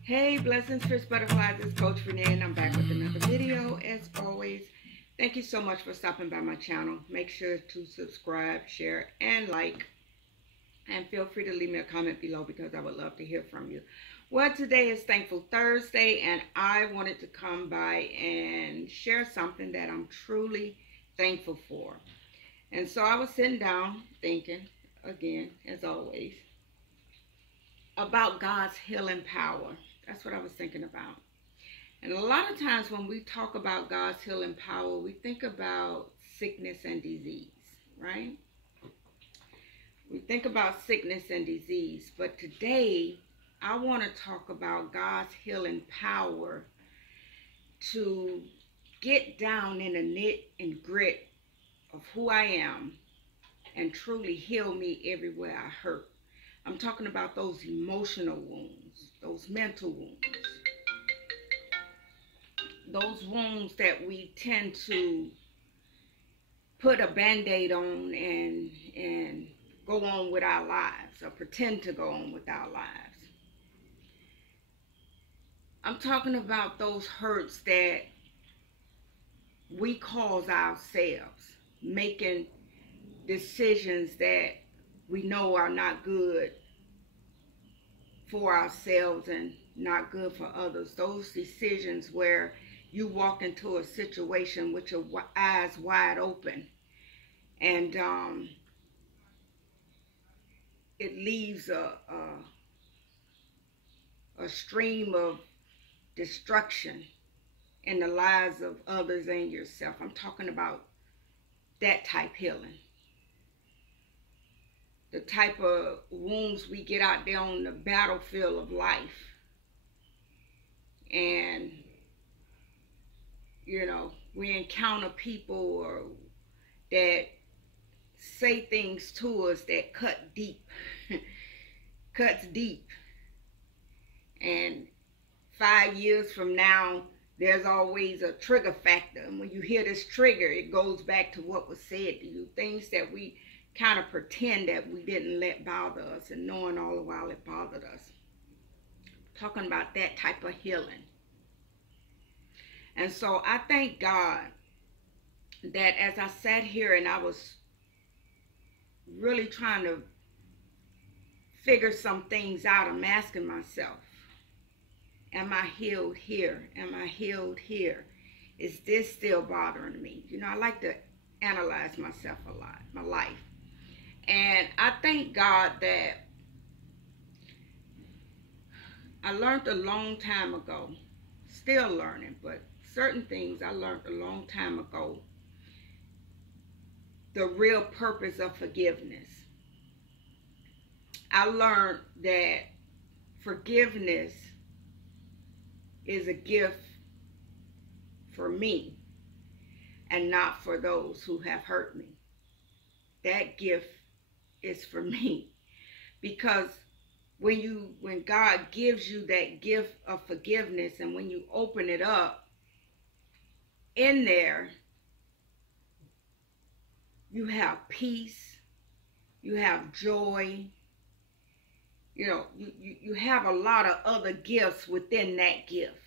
Hey, blessings, Fierce Butterflies. It's Coach Renee, and I'm back with another video. As always, thank you so much for stopping by my channel. Make sure to subscribe, share, and like. And feel free to leave me a comment below because I would love to hear from you. Well, today is Thankful Thursday, and I wanted to come by and share something that I'm truly thankful for. And so I was sitting down thinking, again, as always, about God's healing power. That's what I was thinking about. And a lot of times when we talk about God's healing power, we think about sickness and disease, right? We think about sickness and disease. But today, I want to talk about God's healing power to get down in the knit and grit of who I am and truly heal me everywhere I hurt. I'm talking about those emotional wounds, those mental wounds, those wounds that we tend to put a band-aid on and go on with our lives, or pretend to go on with our lives. I'm talking about those hurts that we cause ourselves, making decisions that we know are not good for ourselves and not good for others. Those decisions where you walk into a situation with your eyes wide open and it leaves a stream of destruction in the lives of others and yourself. I'm talking about that type healing. The type of wounds we get out there on the battlefield of life. And, you know, we encounter people that say things to us that cut deep, cuts deep. And 5 years from now, there's always a trigger factor. And when you hear this trigger, it goes back to what was said to you. Things that we kind of pretend that we didn't let bother us, and knowing all the while it bothered us. Talking about that type of healing. And so I thank God that as I sat here and I was really trying to figure some things out, I'm asking myself, am I healed here? Am I healed here? Is this still bothering me? You know, I like to analyze myself a lot, my life. And I thank God that I learned a long time ago, still learning, but certain things I learned a long time ago, the real purpose of forgiveness. I learned that forgiveness is a gift for me and not for those who have hurt me. That gift is for me, because when God gives you that gift of forgiveness, and when you open it up, in there you have peace, you have joy, you know, you have a lot of other gifts within that gift.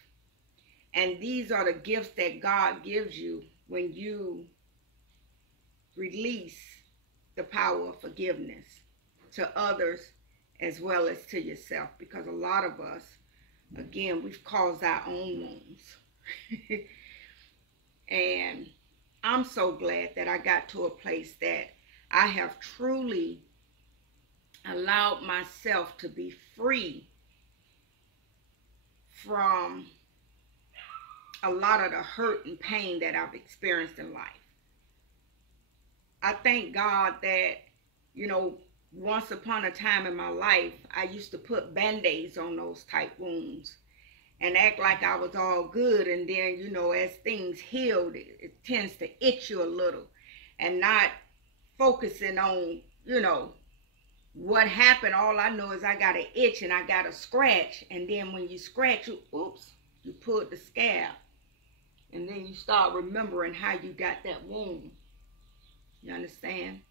And these are the gifts that God gives you when you release the power of forgiveness to others as well as to yourself. Because a lot of us, again, we've caused our own wounds. And I'm so glad that I got to a place that I have truly allowed myself to be free from a lot of the hurt and pain that I've experienced in life. I thank God that, you know, once upon a time in my life, I used to put band-aids on those type wounds and act like I was all good. And then, you know, as things healed, it tends to itch you a little, and not focusing on, you know, what happened. All I know is I got an itch and I got a scratch. And then when you scratch, you pulled the scab. And then you start remembering how you got that wound. You understand?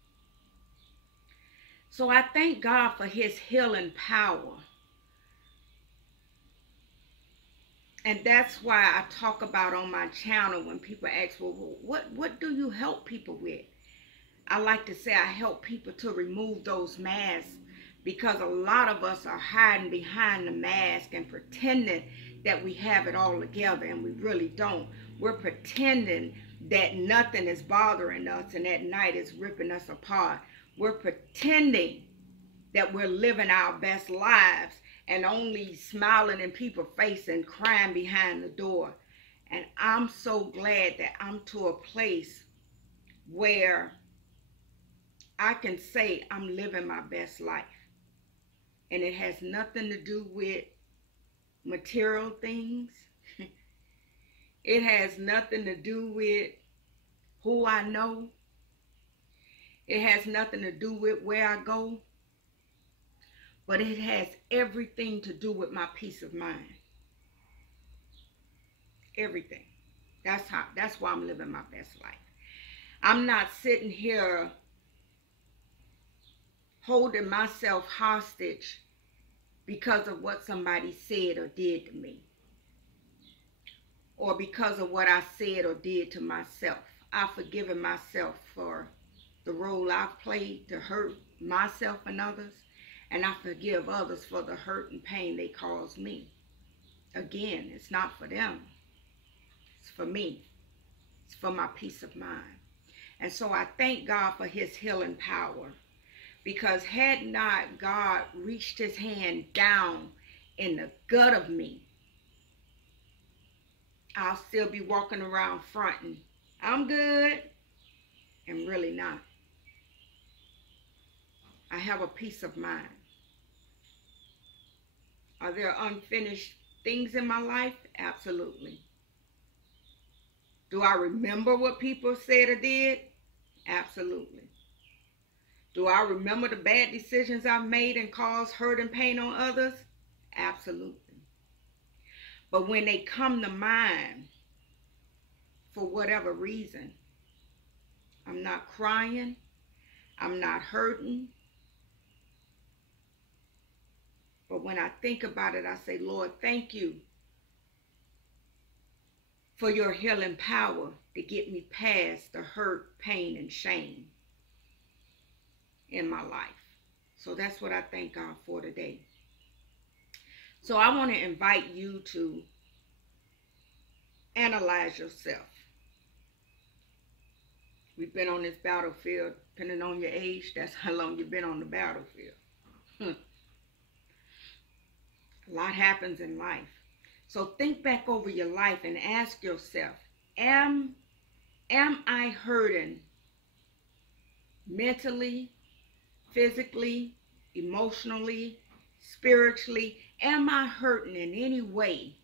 So I thank God for his healing power And that's why I talk about on my channel when people ask, well, what do you help people with? I like to say I help people to remove those masks, because a lot of us are hiding behind the mask and pretending that we have it all together, and we really don't. We're pretending that nothing is bothering us and that night is ripping us apart. We're pretending that we're living our best lives and only smiling in people's face and crying behind the door. And I'm so glad that I'm to a place where I can say I'm living my best life. And it has nothing to do with material things. It has nothing to do with who I know. It has nothing to do with where I go. But it has everything to do with my peace of mind. Everything. That's why I'm living my best life. I'm not sitting here holding myself hostage because of what somebody said or did to me, or because of what I said or did to myself. I've forgiven myself for the role I've played to hurt myself and others, and I forgive others for the hurt and pain they caused me. Again, it's not for them. It's for me. It's for my peace of mind. And so I thank God for his healing power. Because had not God reached his hand down in the gut of me, I'll still be walking around fronting, I'm good, and really not. I have a peace of mind. Are there unfinished things in my life? Absolutely. Do I remember what people said or did? Absolutely. Do I remember the bad decisions I've made and caused hurt and pain on others? Absolutely. But when they come to mind, for whatever reason, I'm not crying, I'm not hurting. But when I think about it, I say, Lord, thank you for your healing power to get me past the hurt, pain, and shame in my life. So that's what I thank God for today. So I want to invite you to analyze yourself. We've been on this battlefield, depending on your age, that's how long you've been on the battlefield. A lot happens in life. So think back over your life and ask yourself, am I hurting mentally, physically, emotionally, spiritually? Am I hurting in any way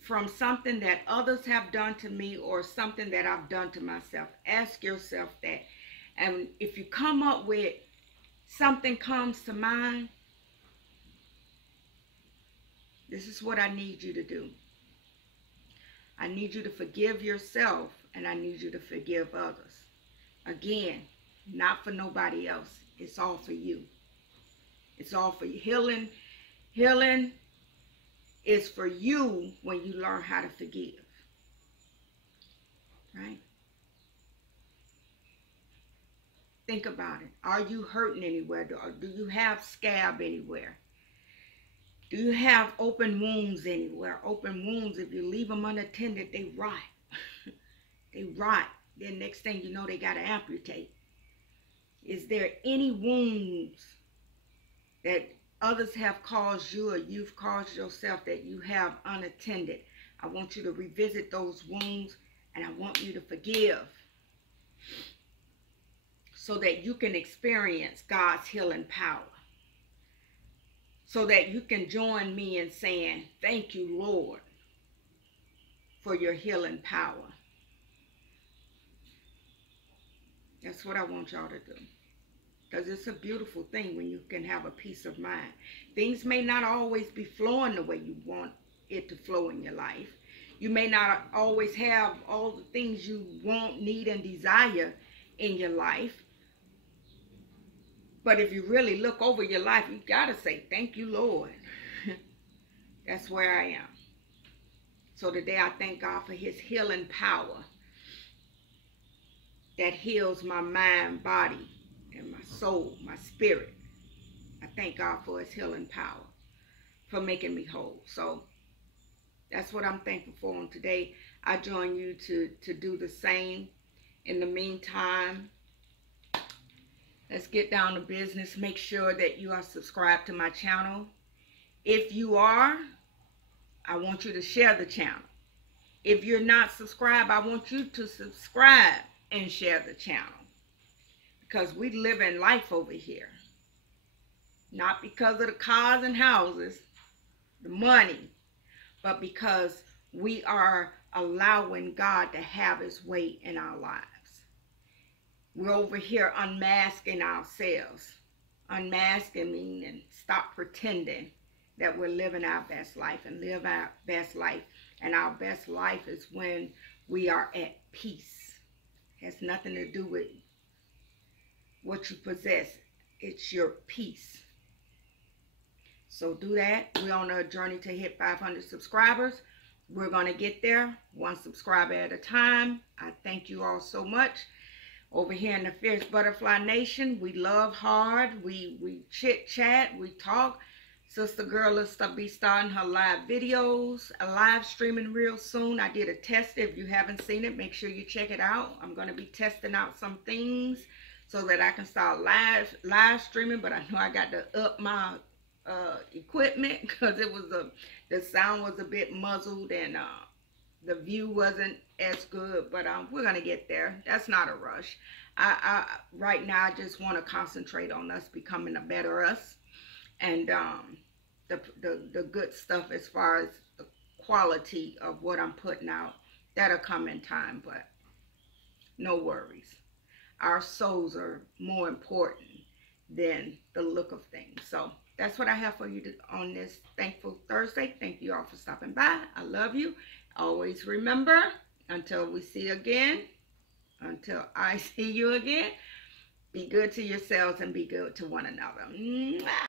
from something that others have done to me or something that I've done to myself? Ask yourself that. And if you come up with something comes to mind, this is what I need you to do. I need you to forgive yourself, and I need you to forgive others. Again, not for nobody else. It's all for you. It's all for you. Healing is for you when you learn how to forgive. Right? Think about it. Are you hurting anywhere? Do you have scab anywhere? Do you have open wounds anywhere? Open wounds, if you leave them unattended, they rot. They rot. Then next thing you know, they got to amputate. Is there any wounds that others have caused you or you've caused yourself that you have unattended? I want you to revisit those wounds, and I want you to forgive so that you can experience God's healing power. So that you can join me in saying, thank you, Lord, for your healing power. That's what I want y'all to do. Because it's a beautiful thing when you can have a peace of mind. Things may not always be flowing the way you want it to flow in your life. You may not always have all the things you want, need, and desire in your life. But if you really look over your life, you got to say, thank you, Lord. That's where I am. So today I thank God for his healing power that heals my mind, body, and my soul, my spirit. I thank God for his healing power, for making me whole. So that's what I'm thankful for on today. I join you to do the same. In the meantime, let's get down to business. Make sure that you are subscribed to my channel. If you are, I want you to share the channel. If you're not subscribed, I want you to subscribe and share the channel. Because we live in life over here. Not because of the cars and houses, the money, but because we are allowing God to have his way in our lives. We're over here unmasking ourselves. Unmasking meaning stop pretending that we're living our best life and live our best life. And our best life is when we are at peace. It has nothing to do with what you possess. It's your peace. So do that. We're on a journey to hit 500 subscribers. We're going to get there one subscriber at a time. I thank you all so much. Over here in the Fierce Butterfly Nation, we love hard. We chit chat. We talk. Sister Girl will be starting her live videos, live streaming real soon. I did a test. If you haven't seen it, make sure you check it out. I'm going to be testing out some things so that I can start live streaming. But I know I got to up my equipment because the sound was a bit muzzled and the view wasn't as good. But we're going to get there. That's not a rush. Right now, I just want to concentrate on us becoming a better us. And the good stuff as far as the quality of what I'm putting out, that'll come in time, but no worries. Our souls are more important than the look of things. So that's what I have for you on this Thankful Thursday. Thank you all for stopping by. I love you. Always remember, until we see again, until I see you again, be good to yourselves and be good to one another. Mwah.